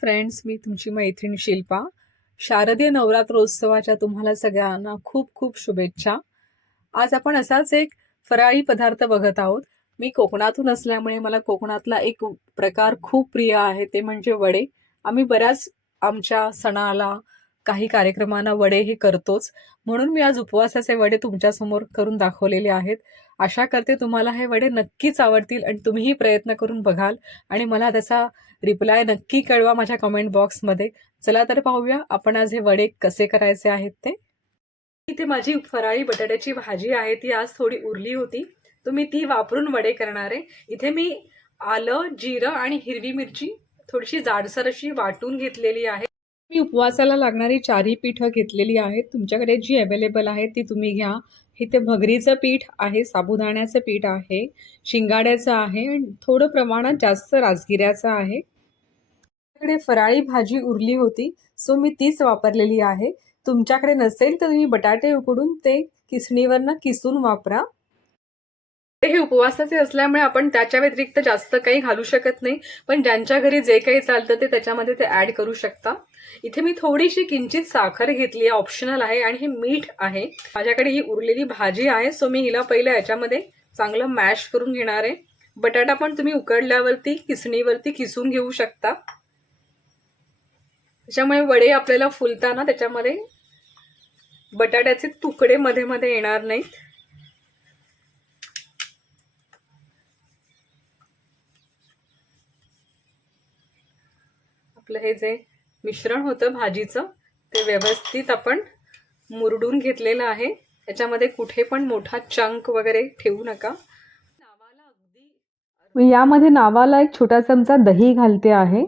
Friends मी तुमची मैत्रीण शिल्पा. शारदीय नवरात्रोत्सवाच्या तुम्हाला सगळ्यांना खूप खूप शुभेच्छा. आज आपण असाच एक फराळी पदार्थ बघत आहोत. मी कोकणातून असल्यामुळे मला कोकणातला एक प्रकार खूप प्रिय आहे ते म्हणजे वडे. आम्ही बऱ्याच आमच्या सणाला काही कार्यक्रमांना वडे हे करतोच. म्हणून मी आज उपवासाचे वडे तुमच्यासमोर करून दाखवलेले आहेत. आशा करते तुम्हाला हे वडे नक्कीच आवडतील आणि तुम्हीही प्रयत्न करून बघाल आणि मला त्याचा रिप्लाय नक्की कळवा माझ्या कमेंट बॉक्समध्ये चला तर पाहूया आपण आज हे वडे कसे करायचे आहेत ते. इथे माझी फराळी बटाट्याची भाजी आहे ती आज थोडी उरली होती. तर मी ती वापरून वडे करणार आहे. इथे मी आलं जिरं आणि हिरवी मिरची थोडीशी जाडसर अशी वाटून घेतलेली आहे. मी उपवासाला लागणारी चारही पीठं घेतलेली आहेत. तुमच्याकडे जी अवेलेबल आहे ती तुम्ही घ्या. इथे भगरीचं पीठ आहे साबुदाण्याचं पीठ आहे शिंगाड्याचं आहे आणि थोडं प्रमाणात जास्त राजगिऱ्याचं आहे. माझ्याकडे फराळी भाजी उरली होती सो मी तीच वापरलेली आहे. तुमच्याकडे नसेल तर तुम्ही बटाटे उकडून ते किसणीवरनं किसून वापरा. हे उपवासाचे असल्यामुळे आपण त्याच्या व्यतिरिक्त जास्त काही घालू शकत नाही. पण ज्यांच्या घरी जे काही चालतं ते त्याच्यामध्ये ते ऍड करू शकता. इथे मी थोडीशी किंचित साखर घेतली आहे ऑप्शनल आहे आणि हे मीठ आहे. माझ्याकडे ही उरलेली भाजी आहे सो मी हिला पहिलं याच्यामध्ये चांगलं मॅश करून घेणार आहे. बटाटा पण तुम्ही उकडल्यावरती किसणीवरती किसून घेऊ शकता. त्याच्यामुळे वडे आपल्याला फुलताना त्याच्यामध्ये बटाट्याचे तुकडे मध्ये मध्ये येणार नाहीत. आपलं हे जे मिश्रण होतं भाजीचं ते व्यवस्थित आपण मुरडून घेतलेलं आहे. त्याच्यामध्ये कुठे पण मोठा चंक वगैरे ठेवू नका. मी यामध्ये नावाला एक छोटा चमचा दही घालते आहे.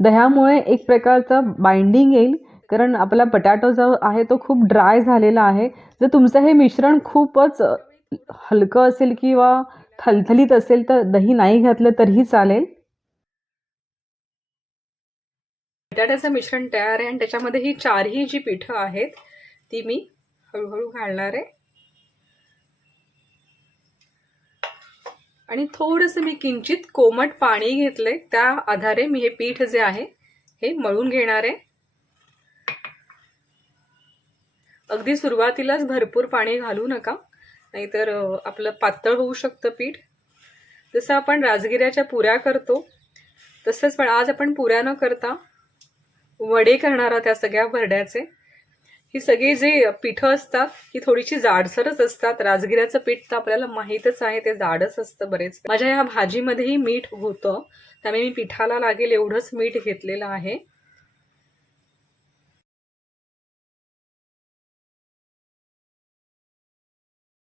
दह्यामुळे एक प्रकारचं बाइंडिंग येईल. कारण आपला बटाटो जो आहे तो खूप ड्राय झालेला आहे. जर तुमचं हे मिश्रण खूपच हलकं असेल किंवा थलथलीत असेल तर दही नाही घातलं तरीही चालेल. बटाट्याचं मिश्रण तयार आहे आणि त्याच्यामध्ये ही चारही जी पिठं आहेत ती मी हळूहळू घालणार आहे. आणि थोडंसं मी किंचित कोमट पाणी घेतले त्या आधारे मी हे पीठ जे आहे हे मळून घेणार आहे. अगदी सुरुवातीलाच भरपूर पाणी घालू नका नाहीतर आपलं पातळ होऊ शकतं पीठ. जसं आपण राजगिऱ्याच्या पुऱ्या करतो तसंच पण आज आपण पुऱ्या न करता वडे करणार आहोत त्या सगळ्या भरड्याचे. ही सगळी जे पिठं असतात ही थोडीशी जाडसरच असतात. राजगिऱ्याचं पीठ तर आपल्याला माहीतच आहे ते जाडच असतं बरेच. माझ्या ह्या भाजीमध्येही मीठ होतं त्यामुळे मी पिठाला लागेल एवढंच मीठ घेतलेलं आहे.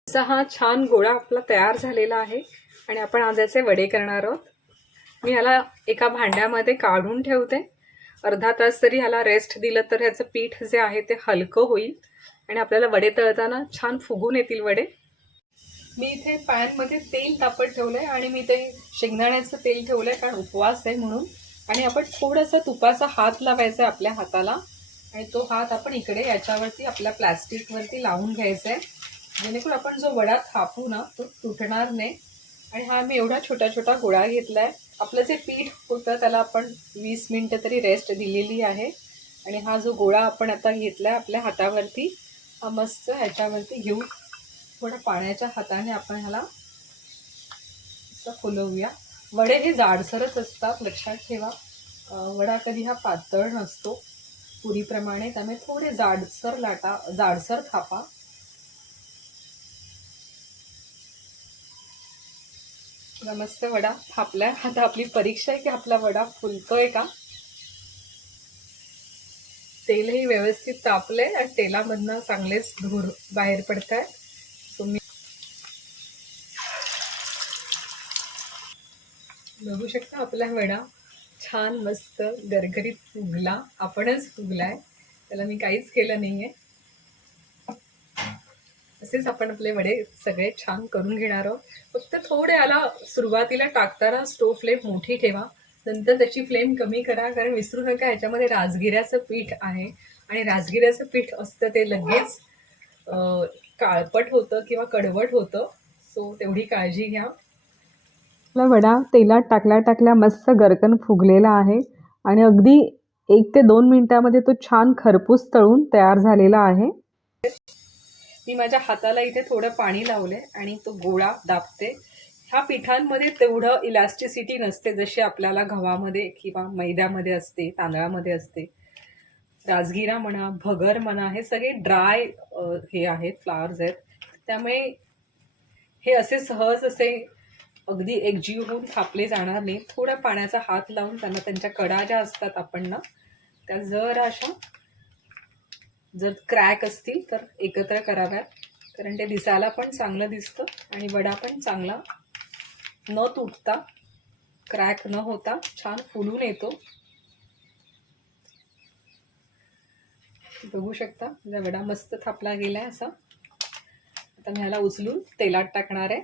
हा छान गोळा आपला तयार झालेला आहे आणि आपण आज याचे वडे करणार आहोत. मी ह्याला एका भांड्यामध्ये काढून ठेवते. अर्धा तास जरी ह्याला रेस्ट दिलं तर ह्याचं पीठ जे आहे ते हलकं होईल. आणि आपल्याला वडे तळताना छान फुगून येतील वडे. मी इथे पॅनमध्ये तेल तापत ठेवलं आहे आणि मी ते शेंगदाण्याचं तेल ठेवलं आहे कारण उपवास आहे म्हणून. आणि आपण थोडासा तुपाचा हात लावायचा आहे आपल्या हाताला. आणि तो हात आपण इकडे याच्यावरती आपल्या प्लॅस्टिकवरती लावून घ्यायचा आहे. जेणेकरून आपण जो वडा थापू ना तो तुटणार नाही. आणि हा मी एवढा छोटा छोटा गोळा घेतला आहे आपलं जे पीठ होतं त्याला आपण वीस मिनटं तरी रेस्ट दिलेली आहे. आणि हा जो गोळा आपण आता घेतला आहे आपल्या हातावरती हा मस्त ह्याच्यावरती घेऊन थोडं पाण्याच्या हाताने आपण ह्याला असं फुलवूया. वडे हे जाडसरच असतात लक्षात ठेवा. वडा कधी हा पातळ नसतो. पुरीप्रमाणे त्यामुळे थोडे जाडसर लाटा जाडसर थापा. मस्त वडा. थापलाय आता आपली परीक्षा आहे की आपला वडा फुलतोय का? तेलही व्यवस्थित तापलंय आणि तेलामधनं चांगलेच धूर बाहेर पडत आहे तुम्ही बघू शकता आपला वडा छान मस्त गरगरीत फुगला. आपणच फुगलाय. त्याला मी काहीच केलं नाही आहे असेच आपण आपले वडे सगळे छान करून घेणार आहोत. फक्त थोडे आला सुरुवातीला टाकताना स्टोव फ्लेम मोठी ठेवा. नंतर त्याची फ्लेम कमी करा कारण विसरू नका ह्याच्यामध्ये राजगिऱ्याचं पीठ आहे. आणि राजगिऱ्याचं पीठ असतं ते लगेच काळपट होतं किंवा कडवट होतं. सो तेवढी काळजी घ्या. आपला वडा तेलात टाकल्या टाकल्या मस्त गरकन फुगलेला आहे. आणि अगदी एक ते दोन मिनिटामध्ये तो छान खरपूस तळून तयार झालेला आहे. मी माझ्या हाताला इथे थोडं पाणी लावले आणि तो गोळा दाबते. ह्या पिठांमध्ये तेवढं इलॅस्टिसिटी नसते जशी आपल्याला गव्हामध्ये किंवा मैद्यामध्ये असते तांदळामध्ये असते. राजगिरा म्हणा भगर म्हणा हे सगळे ड्राय हे आहेत फ्लावर्स आहेत. त्यामुळे हे असे सहज असे अगदी एकजीव होऊन थापले जाणार नाही. थोडा पाण्याचा हात लावून त्यांना त्यांच्या कडा ज्या असतात आपण ना त्या जर अशा जर क्रॅक असतील तर एकत्र कराव्यात. कारण ते दिसायला पण चांगलं दिसतं आणि वडा पण चांगला न तुटता क्रॅक न होता छान फुलून येतो. बघू शकता म्हणजे वडा मस्त थापला गेलाय असा. आता मी ह्याला उचलून तेलात टाकणार आहे.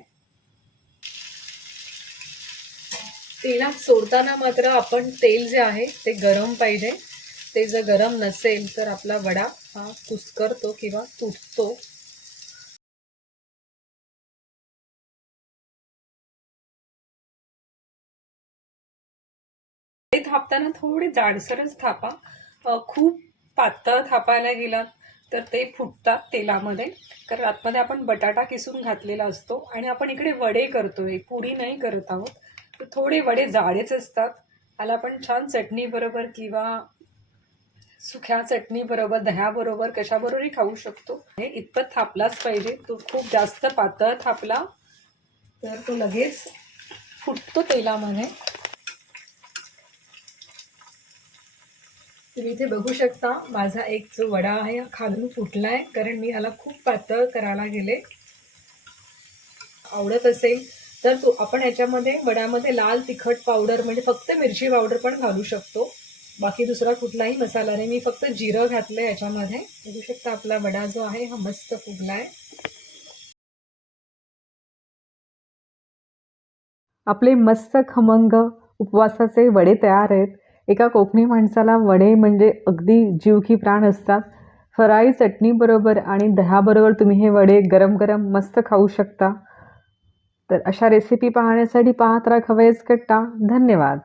तेलात सोडताना मात्र आपण तेल जे आहे ते गरम पाहिजे. ते जर गरम नसेल तर आपला वडा हा कुस्करतो किंवा तुटतो. ते थापताना थोडे जाडसरच थापा. खूप पातळ थापायला गेलात तर ते फुटतात तेलामध्ये. कारण आतमध्ये आपण बटाटा किसून घातलेला असतो आणि आपण इकडे वडे करतोय पुरी नाही करत आहोत. तर थोडे वडे जाडेच असतात. त्याला आपण छान चटणी बरोबर किंवा सुख्या चटणी बरोबर दह्याबरोबर कशाबरोबरही खाऊ शकतो. हे इतपत थापलाच पाहिजे. तो खूप जास्त पातळ थापला तर तो लगेच फुटतो तेलामध्ये. तुम्ही इथे बघू शकता माझा एक जो वडा आहे हा खालून फुटला आहे कारण मी ह्याला खूप पातळ करायला गेले. आवडत असेल तर तो आपण याच्यामध्ये वड्यामध्ये लाल तिखट पावडर म्हणजे फक्त मिरची पावडर पण घालू शकतो. बाकी दुसरा कुठलाही मसाला नाही. मी फक्त जिरं घातलं याच्यामध्ये. बघू शकता आपला वडा जो आहे हा मस्त फुगला आहे आपले मस्त खमंग उपवासाचे वडे तयार आहेत. एका कोकणी माणसाला वडे म्हणजे अगदी जीव की प्राण असतात. फराळी चटणीबरोबर आणि दह्याबरोबर तुम्ही हे वडे गरम गरम मस्त खाऊ शकता. तर अशा रेसिपी पाहण्यासाठी पाहत राहा खवयच कट्टा धन्यवाद.